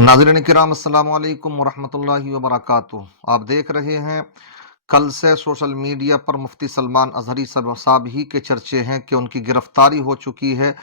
नाज़रीन किराम अस्सलामु अलैकुम वरहमतुल्लाहि वबरकातुहू। आप देख रहे हैं कल से सोशल मीडिया पर मुफ्ती सलमान अजहरी साहब ही के चर्चे हैं कि उनकी गिरफ्तारी हो चुकी है।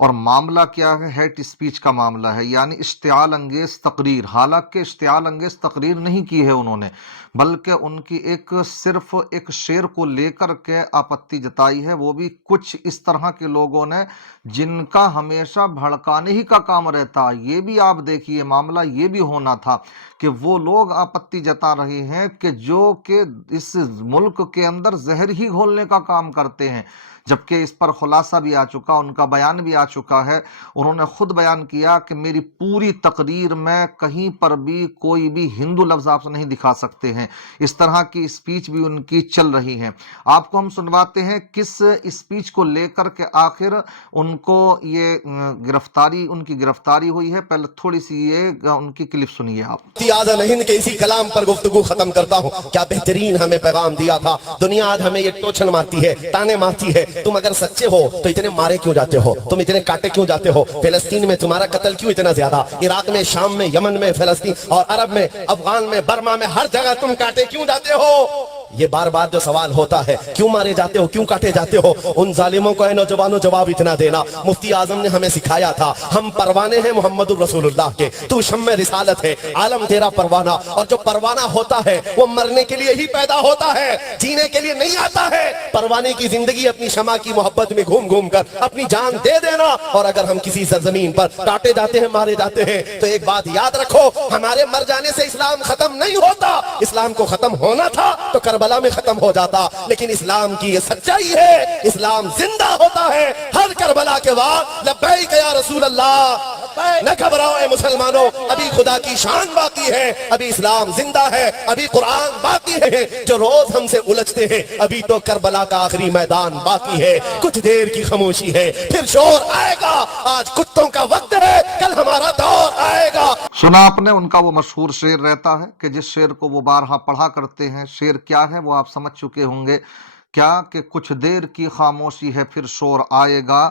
और मामला क्या है? हेट स्पीच का मामला है, यानी इश्तियाल अंगेज तकरीर। हालांकि इश्तियाल अंगेज तकरीर नहीं की है उन्होंने, बल्कि उनकी सिर्फ एक शेर को लेकर के आपत्ति जताई है, वो भी कुछ इस तरह के लोगों ने जिनका हमेशा भड़काने ही का काम रहता है। ये भी आप देखिए, मामला ये भी होना था कि वो लोग आपत्ति जता रहे हैं कि जो कि इस मुल्क के अंदर जहर ही घोलने का काम करते हैं, जबकि इस पर खुलासा भी आ चुका, उनका बयान भी आ चुका है। उन्होंने खुद बयान किया कि मेरी पूरी तकरीर में कहीं पर भी कोई भी हिंदू लफ्ज आप नहीं दिखा सकते हैं। इस तरह की स्पीच भी उनकी चल रही है। आपको हम सुनवाते हैं किस स्पीच को लेकर के आखिर उनको ये उनकी गिरफ्तारी हुई है। पहले थोड़ी सी ये उनकी क्लिप सुनिए आप। आज़म हिंद के इसी कलाम पर गुफ्तगू खत्म करता हूँ। क्या बेहतरीन हमें पैगाम दिया था। दुनिया आज हमें ये टोचन मारती है, ताने मारती है। तुम अगर सच्चे हो तो इतने मारे क्यों जाते हो, तुम इतने काटे क्यों जाते हो, फिलिस्तीन में तुम्हारा कत्ल क्यों इतना ज्यादा, इराक में, शाम में, यमन में, फिलिस्तीन और अरब में, अफगान में, बर्मा में, हर जगह तुम काटे क्यों जाते हो। ये बार बार जो सवाल होता है, क्यों मारे जाते हो, क्यों काटे जाते हो, उन जालिमों को नौजवानों जवाब इतना देना। मुफ्ती आजम ने हमें सिखाया था, हम परवाने हैं मोहम्मद रसूलुल्लाह के, तू शम्मे रिसालत है, आलम तेरा परवाना। और जो परवाना होता है वो मरने के लिए ही पैदा होता है, जीने के लिए नहीं आता है। परवाने की जिंदगी अपनी शमा की मोहब्बत में घूम घूम कर अपनी जान दे देना। और अगर हम किसी सरजमीन पर काटे जाते हैं, मारे जाते हैं, तो एक बात याद रखो, हमारे मर जाने से इस्लाम खत्म नहीं होता। इस्लाम को खत्म होना था तो करबला में खत्म हो जाता, लेकिन इस्लाम की ये सच्चाई है, इस्लाम जिंदा होता है हर करबला के बाद। लब्बैक या रसूल अल्लाह, न घबराओ ए मुसलमानों, अभी खुदा की शान बाकी है, अभी इस्लाम जिंदा है, अभी कुरान बाकी है। जो रोज हमसे उलझते हैं, अभी तो करबला का आखिरी मैदान बाकी है। कुछ देर की खामोशी है, फिर शोर आएगा। आज कुत्तों का वक्त है, कल हमारा दौर आएगा। सुना आपने, उनका वो मशहूर शेर रहता है कि जिस शेर को वो बारहा पढ़ा करते हैं। शेर क्या है वो आप समझ चुके होंगे, क्या कि कुछ देर की खामोशी है फिर शोर आएगा,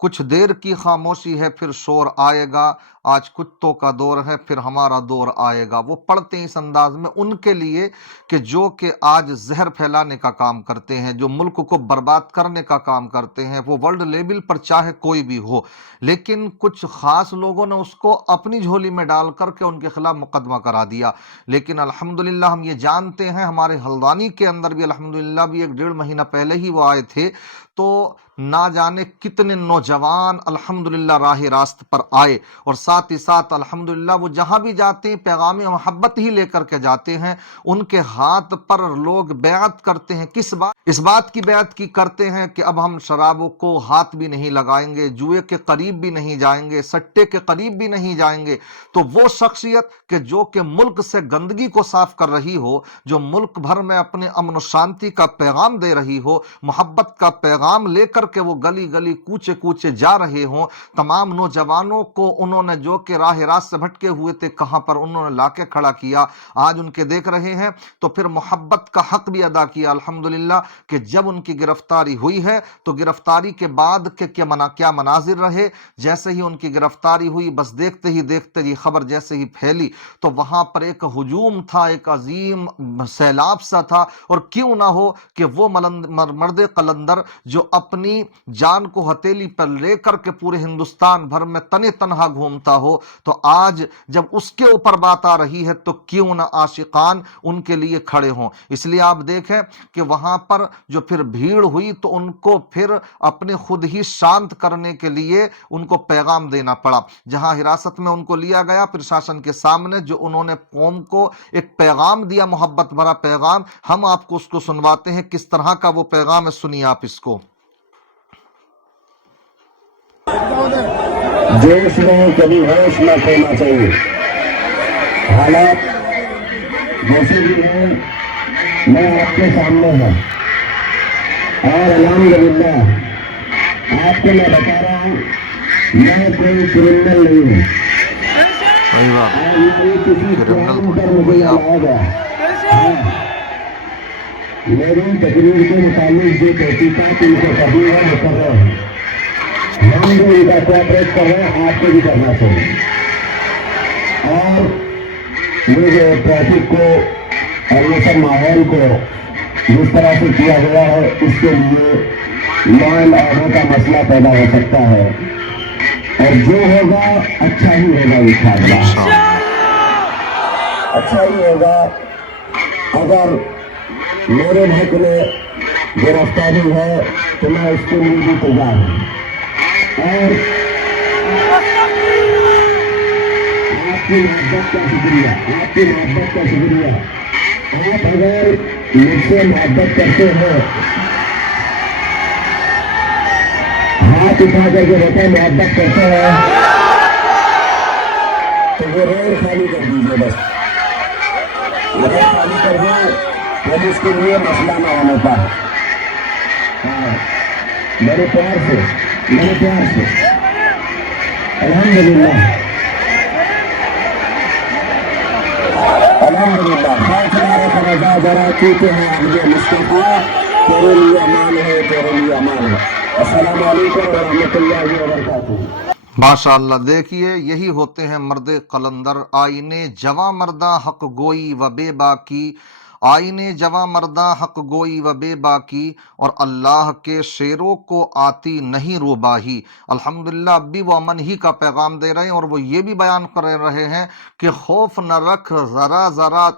कुछ देर की खामोशी है फिर शोर आएगा, आज कुत्तों का दौर है फिर हमारा दौर आएगा। वो पढ़ते हैं इस अंदाज में उनके लिए कि जो कि आज जहर फैलाने का काम करते हैं, जो मुल्क को बर्बाद करने का काम करते हैं। वो वर्ल्ड लेवल पर चाहे कोई भी हो, लेकिन कुछ खास लोगों ने उसको अपनी झोली में डाल करके उनके खिलाफ मुकदमा करा दिया। लेकिन अल्हम्दुलिल्लाह हम ये जानते हैं, हमारे हल्द्वानी के अंदर भी अल्हम्दुलिल्लाह भी 1-1.5 महीना पहले ही वो आए थे, तो ना जाने कितने नौजवान अल्हम्दुलिल्लाह राह रास्त पर आए। और साथ ही साथ अल्हम्दुलिल्लाह वो जहां भी जाते हैं पैगाम मोहब्बत ही लेकर के जाते हैं। उनके हाथ पर लोग बैत करते हैं, किस बात, इस बात की बैत की करते हैं कि अब हम शराबों को हाथ भी नहीं लगाएंगे, जुए के करीब भी नहीं जाएंगे, सट्टे के करीब भी नहीं जाएंगे। तो वो शख्सियत कि जो कि मुल्क से गंदगी को साफ कर रही हो, जो मुल्क भर में अपने अमन शांति का पैगाम दे रही हो, मोहब्बत का पैगाम लेकर के वो गली गली कूचे कूचे जा रहे हों, तमाम नौजवानों को उन्होंने जो कि राह रास्त से भटके हुए थे कहां पर उन्होंने लाके खड़ा किया, आज उनके देख रहे हैं। तो फिर मोहब्बत का हक भी अदा किया अल्हम्दुलिल्लाह कि जब उनकी गिरफ्तारी हुई है तो गिरफ्तारी के बाद के क्या मनाजिर रहे। जैसे ही उनकी गिरफ्तारी हुई, बस देखते ही देखते ये खबर जैसे ही फैली तो वहां पर एक हुजूम था, एक अजीम सैलाब सा था। और क्यों ना हो कि वो मर्द कलंदर जो अपनी जान को हथेली पर लेकर के पूरे हिंदुस्तान भर में तने तनहा घूमता हो, तो आज जब उसके ऊपर बात आ रही है तो क्यों ना आशिकान उनके लिए खड़े हों। इसलिए आप देखें कि वहां पर जो फिर भीड़ हुई तो उनको फिर अपने खुद ही शांत करने के लिए उनको पैगाम देना पड़ा। जहां हिरासत में उनको लिया गया प्रशासन के सामने, जो उन्होंने कौम को एक पैगाम दिया, मोहब्बत भरा पैगाम, हम आपको उसको सुनवाते हैं किस तरह का वो पैगाम है। सुनिए आप इसको। देश में कभी होश न खोना चाहिए। हालात जैसे भी हैं, मैं आपके सामने हूँ और अल्हम्दुलिल्लाह आपको मैं बता रहा हूँ, मैं कोई क्रिमिनल नहीं हूँ। किसी कानून पर मुझे लाया गया। मेरी तकरीर के मुताबिक जो तहकीकात इनको कबूल है, मुकर्रर है, हम जो इनका कोऑपरेट कर रहे हैं, आपको भी करना चाहिए। और ये जो ट्रैफिक को और ये सब माहौल को जिस तरह से किया गया है, इसके लिए लॉ एंड ऑर्डर का मसला पैदा हो सकता है, और जो होगा अच्छा ही होगा इंशाअल्लाह, अच्छा ही होगा। अगर मेरे हक में गिरफ्तारी है तो मैं उसके लिए भी तैयार हूँ, और आपकी मोहब्बत का शुक्रिया, आपकी मोहब्बत का शुक्रिया। आप अगर मुझसे मोहब्बत करते हो, हाथ उठा करके बेटा मोहब्बत करते हैं, तो वो रोड खाली कर दीजिए बस। रोड खाली कर दो, पुलिस के लिए मसला न होने पाए। हाँ, मेरे प्यार से, मेरे प्यार से अल्हम्दुलिल्लाह, अल्हम्दुलिल्लाह। रजा जरा चूके हैं मुझे मुस्तफा, तेरे लिए अमान है, तेरे लिए अमान है। अस्सलाम वालेकुम व रहमतुल्लाहि व बरकातुहू। माशाअल्लाह, देखिए यही होते हैं मर्द कलंदर, आईने जवां मर्दा हक गोई व बेबाकी, आईने जवां मर्दा हक गोई व बेबाकी, और अल्लाह के शेरों को आती नहीं रुबाही। अल्हम्दुलिल्लाह, अब भी वो अमन ही का पैगाम दे रहे हैं, और वो ये भी बयान कर रहे हैं कि खौफ न रख जरा जरा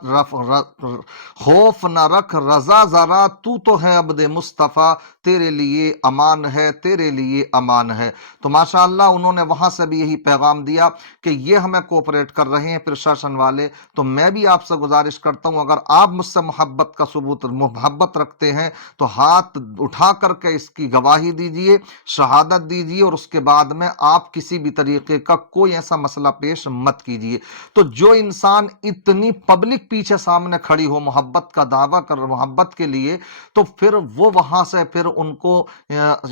खौफ न रख रजा जरा, तू तो है अब्दे मुस्तफ़ा, तेरे लिए अमान है, तेरे लिए अमान है। तो माशाअल्लाह उन्होंने वहां से भी यही पैगाम दिया कि ये हमें कोऑपरेट कर रहे हैं प्रशासन वाले। तो मैं भी आपसे गुजारिश करता हूं, अगर आप मुझसे मोहब्बत का सबूत, मोहब्बत रखते हैं, तो हाथ उठा करके इसकी गवाही दीजिए, शहादत दीजिए, और उसके बाद में आप किसी भी तरीके का कोई ऐसा मसला पेश मत कीजिए। तो जो इंसान इतनी पब्लिक पीछे सामने खड़ी हो मोहब्बत का दावा कर मोहब्बत के लिए, तो फिर वो वहां से फिर उनको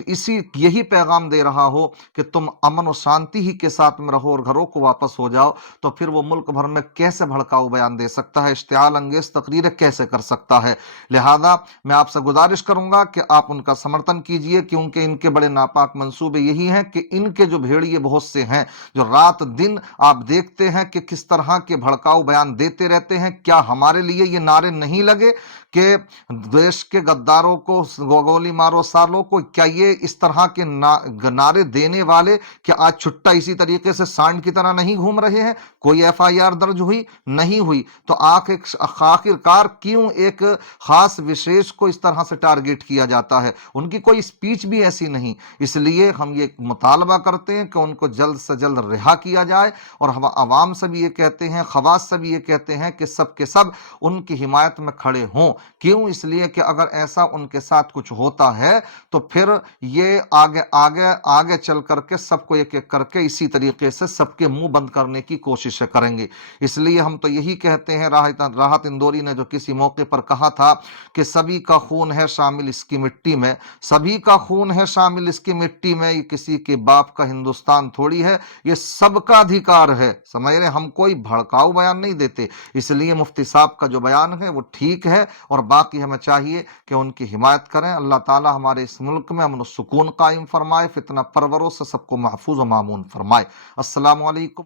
इसी यही पैगाम दे रहा हो कि तुम अमन और शांति ही के साथ में रहो और घरों को वापस हो जाओ, तो फिर वो मुल्क भर में कैसे भड़काऊ बयान दे सकता है, इश्तियाल अंगेज तकरीरें कैसे कर सकता है। लिहाजा मैं आपसे गुजारिश करूंगा कि आप उनका समर्थन कीजिए, क्योंकि इनके बड़े नापाक मंसूबे यही हैं कि इनके जो भेड़िए बहुत से हैं जो रात दिन आप देखते हैं कि किस तरह के भड़काऊ बयान देते रहते हैं। क्या हमारे लिए ये नारे नहीं लगे कि देश के गद्दारों को गोली मारो सालों को? क्या ये इस तरह के नारे देने वाले क्या आज छुट्टा इसी तरीके से सांड की तरह नहीं घूम रहे हैं? कोई एफआईआर दर्ज हुई नहीं हुई, तो आखिरकार क्यों एक खास विशेष को इस तरह से टारगेट किया जाता है? उनकी कोई स्पीच भी ऐसी नहीं। इसलिए हम ये मुतालबा करते हैं कि उनको जल्द से जल्द रिहा किया जाए, और हम आवाम से भी ये कहते हैं, खवास से भी ये कहते हैं कि सब के सब उनकी हिमायत में खड़े हों। क्यों? इसलिए कि अगर ऐसा उनके साथ कुछ होता है तो फिर ये आगे आगे आगे चल करके सबको एक एक करके इसी तरीके से सबके मुंह बंद करने की कोशिशें करेंगे। इसलिए हम तो यही कहते हैं, राहत इंदौरी ने जो किसी मौके पर कहा था कि सभी का खून है शामिल इसकी मिट्टी में, सभी का खून है शामिल इसकी मिट्टी में, ये किसी के बाप का हिंदुस्तान थोड़ी है, ये सबका अधिकार है। समझ रहे, हम कोई भड़काऊ बयान नहीं देते। इसलिए मुफ्ती साहब का जो बयान है वो ठीक है, और बाकी हमें चाहिए कि उनकी हिमायत करें। अल्लाह ताला हमारे इस मुल्क में अमन और सुकून कायम फरमाए, फितना परवरों से सबको महफूज व मामून फरमाए। अस्सलामु अलैकुम।